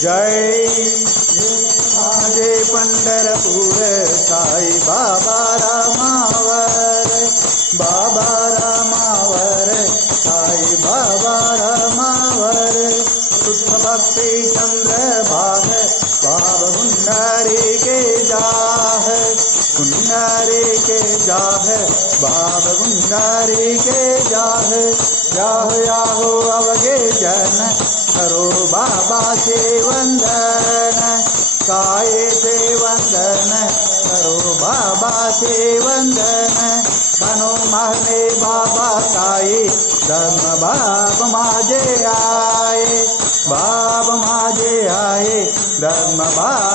जय माझे पंढरपूर साई बाबा रामावर, बाबा रामावर, साई बाबा रामावर। शुद्ध भक्ति चंद्र भाग बाब गुंडारी के जाह, गुंडारी के जाह, बाब गुंडारी के जाह। जाह याहो अवगे जन करो बाबा से वंदन, काय से वंदन करो बाबा से वंदन। बनो महने बाबा साई धर्म बाब माझे आए, बाब माझे आए धर्म बाब